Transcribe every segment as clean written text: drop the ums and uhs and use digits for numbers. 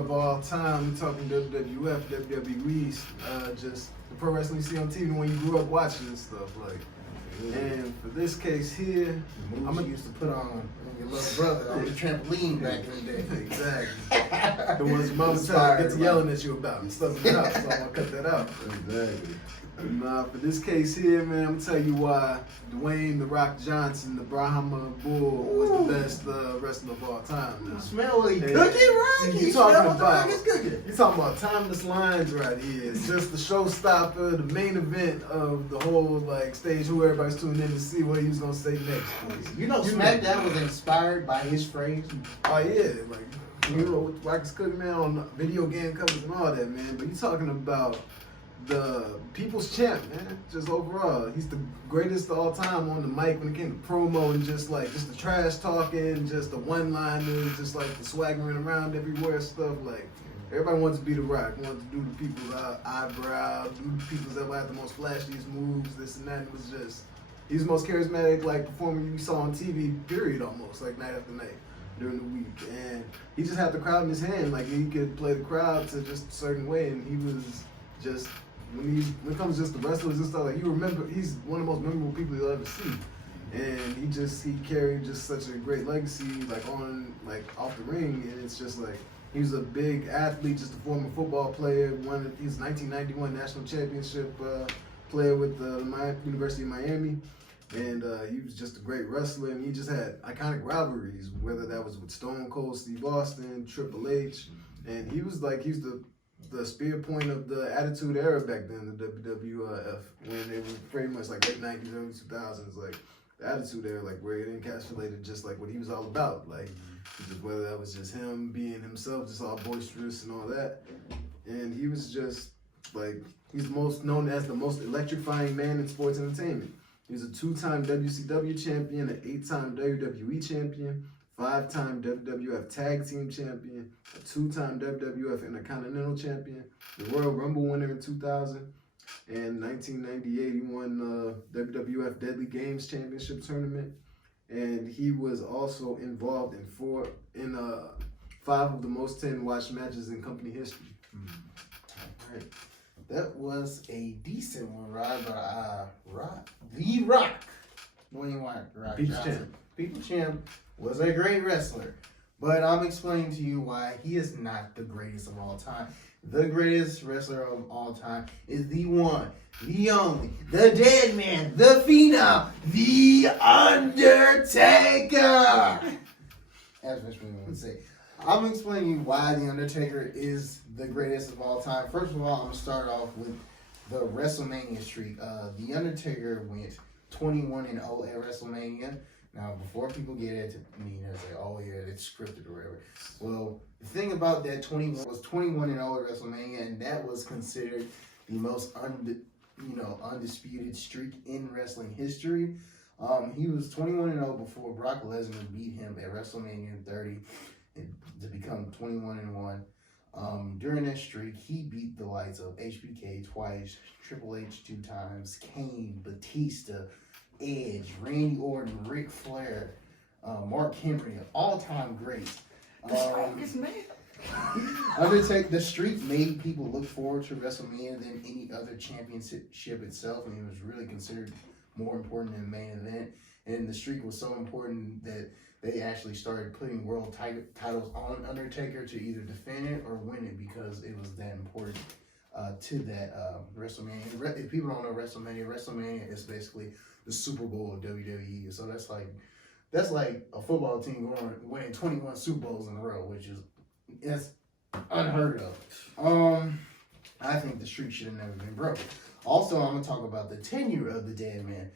of all time. We're talking WWF, WWE, just the pro wrestling you see on TV when you grew up watching and stuff. Like, and for this case here, I'm gonna used to put on your little brother on the trampoline back in the day. Exactly. The ones your mama tell you, gets yelling at you about and stuff like that. So I'm gonna cut that out. Exactly. Nah, for this case here, man, I'm gonna tell you why Dwayne "The Rock" Johnson, the Brahma Bull, was the best wrestler of all time. Now. You smell what he cooking, And right? You You talking smell what the about? Rock is cooking. You talking about timeless lines right here. It's just the showstopper, the main event of the whole like stage. Who everybody's tuning in to see what he was gonna say next. You know, SmackDown was inspired by his phrase. Oh yeah, like you know what the Rock is cooking, man, on video game covers and all that, man. But you talking about the people's champ, man. Just overall, he's the greatest of all time on the mic when it came to promo and just the trash talking, just the one-liners, just like the swaggering around everywhere stuff. Like everybody wants to be the Rock, wants to do the people's eyebrow, do the people's that had the most flashiest moves, this and that. It was just he's the most charismatic like performer you saw on TV. Period, almost like night after night during the week, and he just had the crowd in his hand. Like he could play the crowd to just a certain way, and he was just. When it comes to just the wrestlers and stuff, like you remember, he's one of the most memorable people you'll ever see, and he carried just such a great legacy, like off the ring, and it's just like he was a big athlete, just a former football player. He's 1991 national championship player with the University of Miami, and he was just a great wrestler, and he just had iconic rivalries, whether that was with Stone Cold Steve Austin, Triple H, and he's the spear point of the Attitude Era back then, the WWF, when they were pretty much like late 90s, early 2000s, like the Attitude Era, like where it encapsulated just like what he was all about, like just whether that was just him being himself, just all boisterous and all that, and he was just like he's most known as the most electrifying man in sports entertainment. He was a 2-time WCW champion, an 8-time WWE champion, 5-time WWF Tag Team Champion, a 2-time WWF Intercontinental Champion, the Royal Rumble winner in 2000, and 1998 he won the WWF Deadly Games Championship Tournament, and he was also involved in 5 of the most 10 watched matches in company history. All right. That was a decent one, Rod, but The Rock, Dwayne Rock People's Johnson, champ. People's champ, was a great wrestler. But I'm explaining to you why he is not the greatest of all time. The greatest wrestler of all time is the one, the only, the dead man, the phenom, the Undertaker. As Rich would say. I'm explaining to you why the Undertaker is the greatest of all time. First of all, I'm going to start off with the WrestleMania streak. The Undertaker went 21-0 at WrestleMania. Now, before people get into me and say, "Oh yeah, it's scripted or whatever," well, the thing about that 21 at WrestleMania, and that was considered the most undisputed streak in wrestling history. He was 21-0 before Brock Lesnar beat him at WrestleMania 30 to become 21-1. During that streak, he beat the likes of HBK twice, Triple H 2 times, Kane, Batista, Edge, Randy Orton, Ric Flair, Mark Henry, all-time greats. The streak made people look forward to WrestleMania than any other championship itself, and it was really considered more important than the main event. And the streak was so important that they actually started putting world titles on Undertaker to either defend it or win it because it was that important to that WrestleMania. If people don't know WrestleMania is basically the Super Bowl of WWE. So that's like a football team winning 21 Super Bowls in a row, that's unheard of. I think the streak should have never been broken. Also, I'm gonna talk about the tenure of the dead man.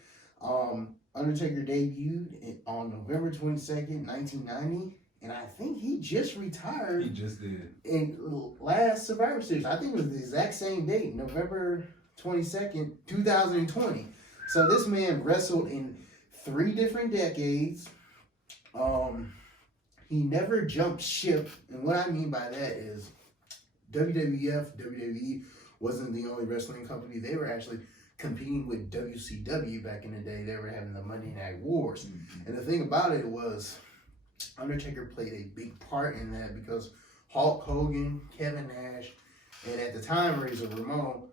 Undertaker debuted on November 22nd, 1990, and I think he just retired. He just did. In last Survivor Series. I think it was the exact same date, November 22nd, 2020. So this man wrestled in 3 different decades. He never jumped ship, and what I mean by that is WWE wasn't the only wrestling company. They were actually competing with WCW back in the day. They were having the Monday Night Wars. Mm-hmm. And the thing about it was Undertaker played a big part in that because Hulk Hogan, Kevin Nash, and at the time Razor Ramon,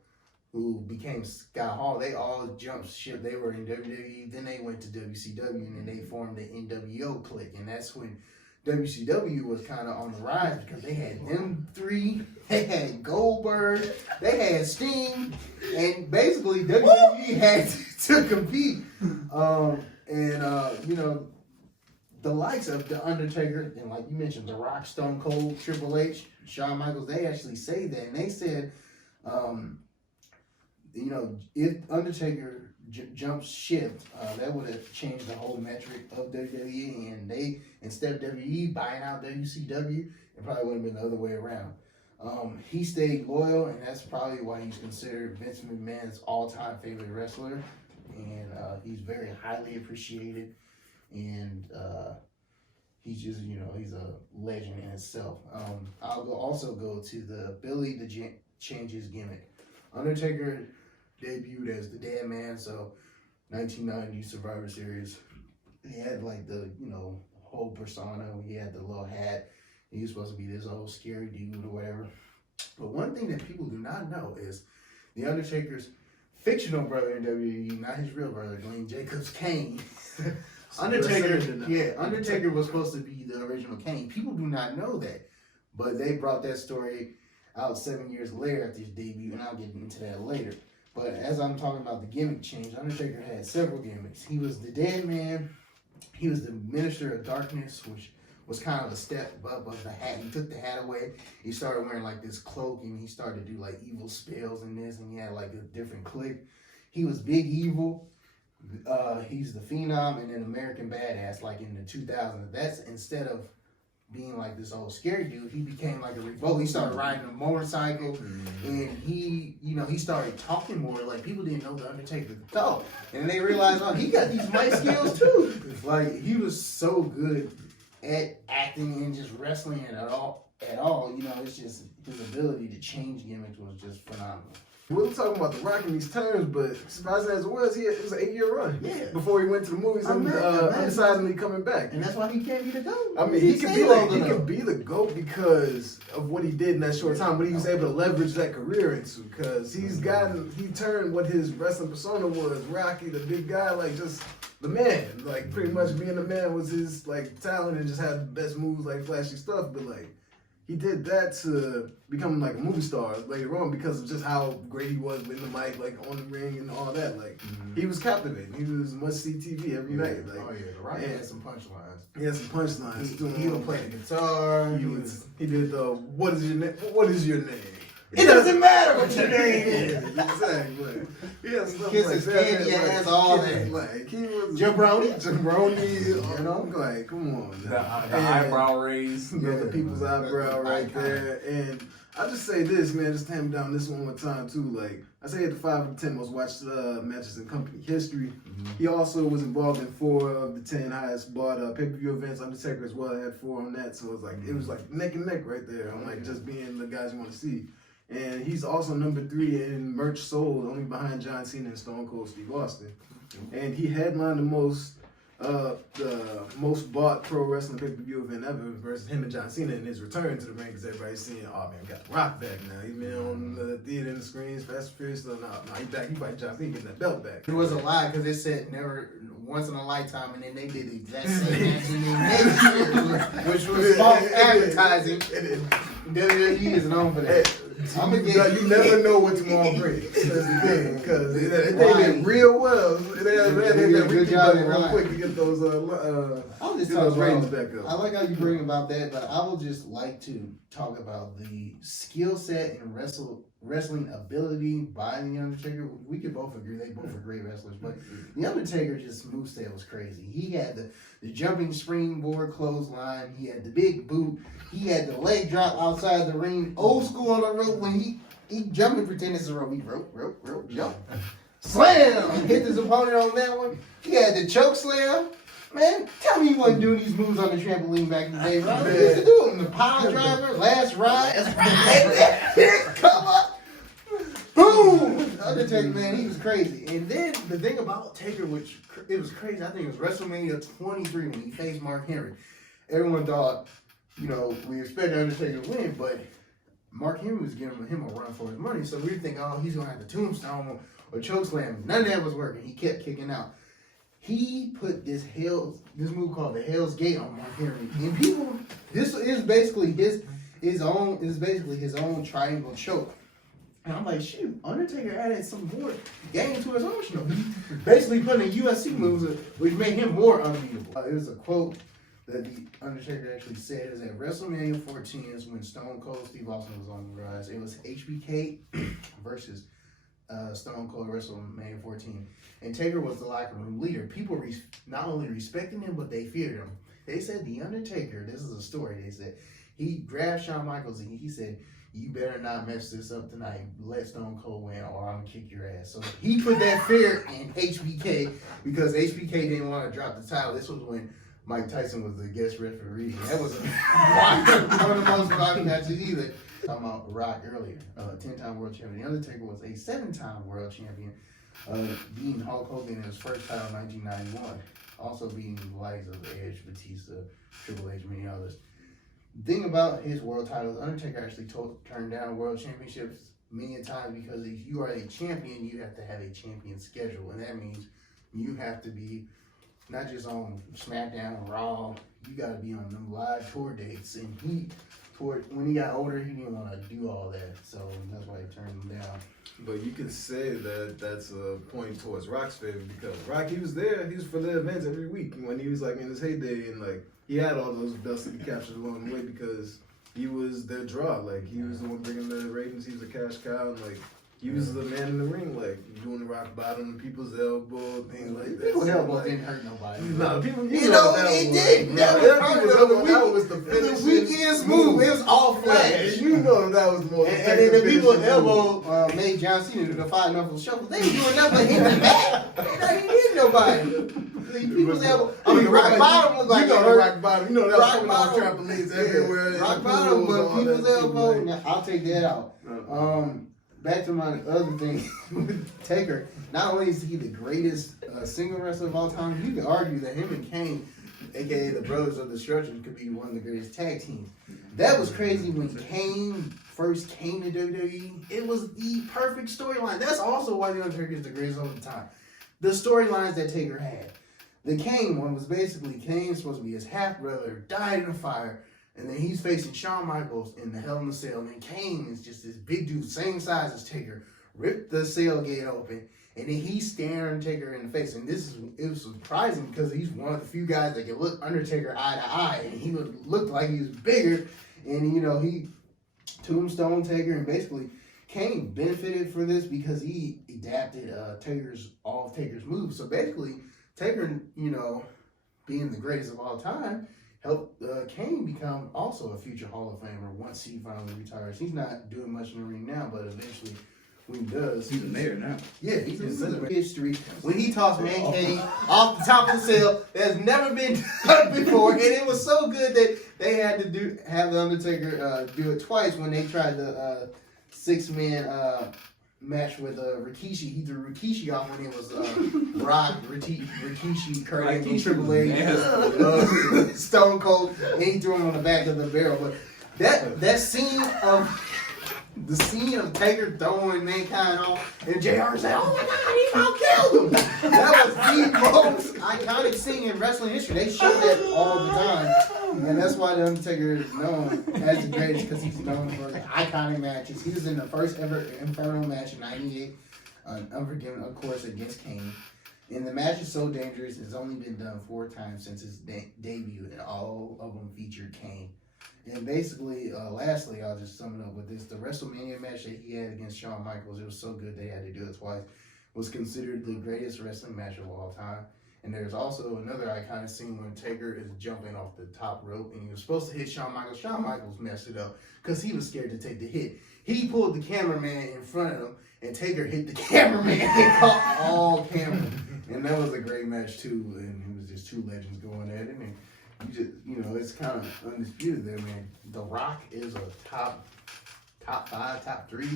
who became Scott Hall. They all jumped ship. They were in WWE, then they went to WCW, and then they formed the NWO clique, and that's when WCW was kind of on the rise because they had them three, they had Goldberg, they had Sting, and basically WWE had to compete. You know, the likes of The Undertaker, and like you mentioned, The Rock, Stone Cold, Triple H, Shawn Michaels, they actually say that, and they said, you know, if Undertaker jumped ship, that would have changed the whole metric of WWE, and they, instead of WWE buying out WCW, it probably would have been the other way around. He stayed loyal, and that's probably why he's considered Vince McMahon's all-time favorite wrestler, and he's very highly appreciated, and he's just, you know, he's a legend in itself. I'll also go to the ability to change his gimmick. Undertaker debuted as the Dead Man, so 1990 Survivor Series. He had like the, you know, whole persona. He had the little hat. He was supposed to be this old scary dude or whatever. But one thing that people do not know is the Undertaker's fictional brother in WWE, not his real brother, Dwayne Jacobs Kane. Undertaker was supposed to be the original Kane. People do not know that, but they brought that story out 7 years later after his debut, and I'll get into that later. But as I'm talking about the gimmick change, Undertaker had several gimmicks. He was the Dead Man. He was the Minister of Darkness, which was kind of a step up of the hat. He took the hat away. He started wearing like this cloak, and he started to do like evil spells and this, and he had like a different clique. He was Big Evil. He's the Phenom, and then American Badass, like in the 2000s. That's instead of being like this old scary dude, he became like a revolt. He started riding a motorcycle, and he, you know, he started talking more. Like, people didn't know the Undertaker could talk, and they realized, oh, he got these mic skills too. Like, he was so good at acting and just wrestling at all. You know, it's just his ability to change gimmicks was just phenomenal. We were talking about The Rock in these terms, but surprising as it was, it was an 8-year run. Yeah. Before he went to the movies and undecidedly coming back. And that's why he can't be the GOAT. I mean, he could be the GOAT because of what he did in that short time, what he was able to leverage that career into. Because he turned what his wrestling persona was, Rocky, the big guy, like just the man. Like, pretty much being the man was his like talent, and just had the best moves, like flashy stuff. But like, he did that to become like a movie star later on because of just how great he was with the mic, like on the ring and all that. Like, he was captivating. He was must-see TV every night. Like, The Rock had some punchlines. He had some punchlines. He would play the guitar. He did the what is your name? What is your name? It doesn't matter what your name is. Exactly. Yeah, stuff Kisses, like that. candy ass, all that. Like, he was Jabroni. You know, like, come on. The eyebrow raise. The people's eyebrow right there. And I'll just say this, man, just to hand down this one more time, too. Like, I say at the 5 of the 10 most watched matches in company history. He also was involved in 4 of the 10 highest bought pay-per-view events. Undertaker as well had 4 on that. So it was like neck and neck right there on like just being the guys you want to see. And he's also number 3 in merch sold, only behind John Cena and Stone Cold Steve Austin. And he headlined the most bought pro wrestling pay-per-view event ever versus him and John Cena in his return to the ring, because everybody's seeing, oh man, we got The Rock back now. He's been on the theater and the screens, Fast and Furious. So no, he's back. He fighting John Cena, getting that belt back. It was a lie because it said never once in a lifetime, and then they did the exact same match in the next year, which was false advertising. WWE is known for that. You never know what tomorrow brings. That's the thing, because they did real well. They did a good job real quick to get those ratings back up. I like how you bring about that, but I would just like to talk about the skill set and wrestling ability by The Undertaker. We could both agree they both are great wrestlers, but The Undertaker just moveset was crazy. He had the jumping springboard clothesline. He had the big boot. He had the leg drop outside the ring. Old school on the rope when he jumped and pretended to rope. He rope, jump. Slam! Hit his opponent on that one. He had the choke slam. Man, tell me he wasn't doing these moves on the trampoline back in the day, right? He used to do them. The power driver, last ride. Come up. Boom! Undertaker, man, he was crazy. And then the thing about Taker, which it was crazy, I think it was WrestleMania 23 when he faced Mark Henry. Everyone thought we expect Undertaker to win, but Mark Henry was giving him a run for his money. So we were thinking, oh, he's going to have to tombstone or chokeslam. None of that was working. He kept kicking out. He put this move called the Hell's Gate on Mark Henry. And people, this is basically his own triangle choke. And I'm like, shoot, Undertaker added some more game to his arsenal. Basically putting UFC moves, which made him more unbeatable. It was a quote that the Undertaker actually said, is at WrestleMania 14 is when Stone Cold Steve Austin was on the rise. It was HBK versus Stone Cold WrestleMania 14. And Taker was the locker room leader. People not only respected him, but they feared him. They said the Undertaker, this is a story, they said, he grabbed Shawn Michaels and he said, you better not mess this up tonight. Let Stone Cold win or I'm going to kick your ass. So he put that fear in HBK because HBK didn't want to drop the title. This was when Mike Tyson was the guest referee. That was one of the most violent matches either. Talking about Rock earlier, 10-time world champion. The Undertaker was a 7-time world champion, beating Hulk Hogan in his first title in 1991. Also beating the likes of Edge, Batista, Triple H, many others. The thing about his world titles, Undertaker actually turned down world championships many times because if you are a champion, you have to have a champion schedule. And that means you have to be not just on SmackDown and Raw, you got to be on them live tour dates. And when he got older, he didn't want to do all that. So that's why he turned them down. But you could say that that's a point towards Rock's favor because Rock, he was there. He was for the events every week when he was like in his heyday and like he had all those belts that he captured along the way because he was their draw. Like he was the one bringing the ratings. He was a cash cow. And, like he was the man in the ring, like doing the rock bottom, people's elbow, things like that. People's elbow didn't hurt nobody. Nah, people, it did. That was the weekend's move. It was all flash. You know that was more. And then the people's elbow made John Cena do the 5 knuckle shuffle. They ain't doing nothing but hitting the back. He didn't nobody. People's elbow. I mean, rock bottom was like rock bottom. You know that was coming off trampolines everywhere. Rock bottom, but people's elbow. I'll take that out. Back to my other thing with Taker. Not only is he the greatest single wrestler of all time, you could argue that him and Kane, aka the Brothers of Destruction, could be one of the greatest tag teams. That was crazy when Kane first came to WWE. It was the perfect storyline. That's also why The Undertaker is the greatest of all time. The storylines that Taker had. The Kane one was basically Kane supposed to be his half-brother, died in a fire, and then he's facing Shawn Michaels in the Hell in a Cell. And then Kane is just this big dude, same size as Taker, ripped the cell gate open, and then he's staring Taker in the face. And it was surprising because he's one of the few guys that can look Undertaker eye to eye, and he looked like he was bigger. And he tombstone Taker, and basically Kane benefited for this because he adapted all of Taker's moves. So basically, Taker, being the greatest of all time, helped Kane become also a future Hall of Famer once he finally retires. He's not doing much in the ring now, but eventually when he does... He's a mayor now. Yeah, he's in history. When he tossed Man Cave off the top of the cell, that's never been done before, and it was so good that they had to have The Undertaker do it twice when they tried the 6-man match with Rikishi. He threw Rikishi off when it was Rock, Rikishi, Kurt Angle, Triple H, Stone Cold, and he threw him on the back of the barrel. But that scene of Taker throwing Mankind off, and JR said, "Oh my God, he about killed him." That was the most iconic scene in wrestling history. They show that all the time. And that's why The Undertaker is known as the greatest, because he's known for the iconic matches. He was in the first ever Inferno match in '98, Unforgiven, of course, against Kane. And the match is so dangerous, it's only been done 4 times since his debut, and all of them featured Kane. And basically, lastly, I'll just sum it up with this. The WrestleMania match that he had against Shawn Michaels, it was so good they had to do it twice, was considered the greatest wrestling match of all time. And there's also another iconic scene when Taker is jumping off the top rope and he was supposed to hit Shawn Michaels. Shawn Michaels messed it up because he was scared to take the hit. He pulled the cameraman in front of him and Taker hit the cameraman and caught all camera. And that was a great match too. And it was just 2 legends going at it. And you just, it's kind of undisputed there, man. The Rock is a top 5, top 3,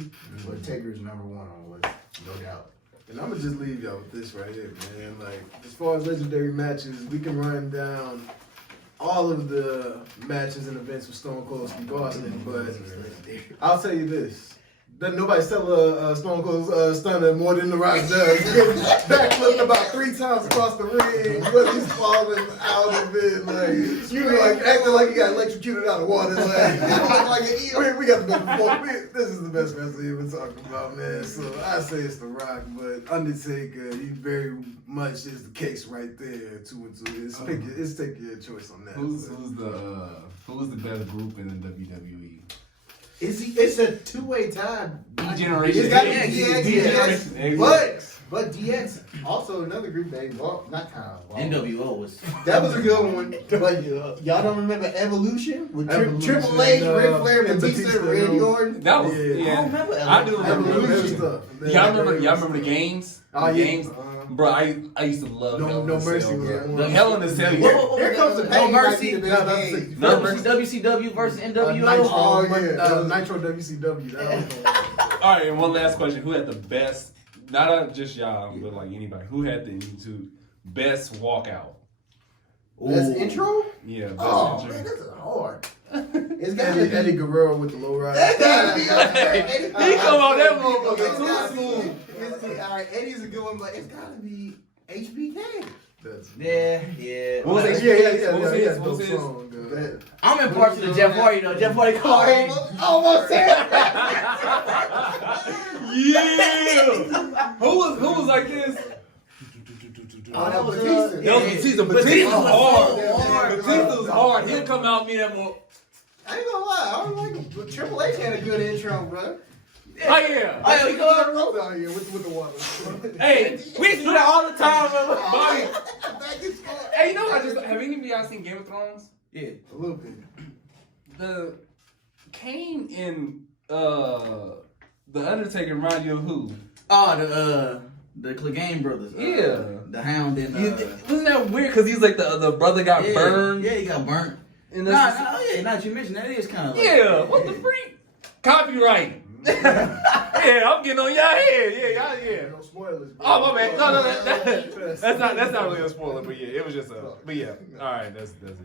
but Taker's number 1 on the list, no doubt. And I'm going to just leave y'all with this right here, man. Like, as far as legendary matches, we can run down all of the matches and events with Stone Cold Steve Austin, but I'll tell you this. Doesn't nobody sell a Stone Cold Stunner more than The Rock does. Backflipped about 3 times across the ring, but he's falling out of it. Like, you like acting like you got electrocuted out of water. Like, we got the best performance. This is the best wrestler you've been talking about, man. So I say it's The Rock, but Undertaker, he very much is the case right there, 2 and 2. It's take your choice on that. Who's the best group in the WWE? It's a 2-way tie. D-Generation. It's got to be D-Generation. DX. But DX, also another group that evolved, not kind of evolved. NWO was. That was a good one. But y'all don't remember Evolution? With Evolution, Triple H, Ric Flair, and Batista, Randy Orton? That was, Yeah. yeah. I don't remember I do remember Evolution. Evolution. Y'all remember the games? Oh, The yeah. games? Bro, I used to love No Hell in a Mercy Cell, was bro. that one. The Hell in a Cell. Here comes the No pain. Mercy. No Mercy. WCW versus NWO. Nitro, Oh, yeah. that was Nitro WCW. That was the one. All right, and one last question. Who had the best, not just y'all, but like anybody, who had the best walkout? Best intro? Yeah, best Oh, intro. man, this is hard. It's got to be Eddie Guerrero with the low ride. That gotta be up there. He come out that motherfucker It's too gotta be- smooth. All right, Eddie's a good one, but it's gotta be HBK. Yeah. What was it? Yeah. What was He his? has What was dope his? song. I'm in parts of the Jeff Hardy though. Jeff Hardy card. Almost there. Yeah. Who was like this? Oh, that was Batista. That was Batista. Batista was hard. hard. Batista was hard. He'll come out me that more. I ain't gonna lie, I don't like it. But Triple H had a good intro, bro. Oh yeah. Oh, yeah, we go out. Road out here with the water. Hey, we used to do that all the time, man. Bobby. Back and forth. Hey, you know what? Have any of y'all seen Game of Thrones? Yeah. A little bit. The Kane and the Undertaker remind you of who? Oh, the Clegane brothers. Yeah. The Hound and Wasn't that weird? Because he's like the brother got burned. Yeah, he got burnt. And Nah, that's now that you mentioned that, it is kind of. yeah. What the freak? Copyright. Yeah, I'm getting on y'all head. Yeah, yeah. No spoilers. Bro. Oh my bad. No, that's not really a spoiler, but yeah, it was just a. But yeah, all right, that's it.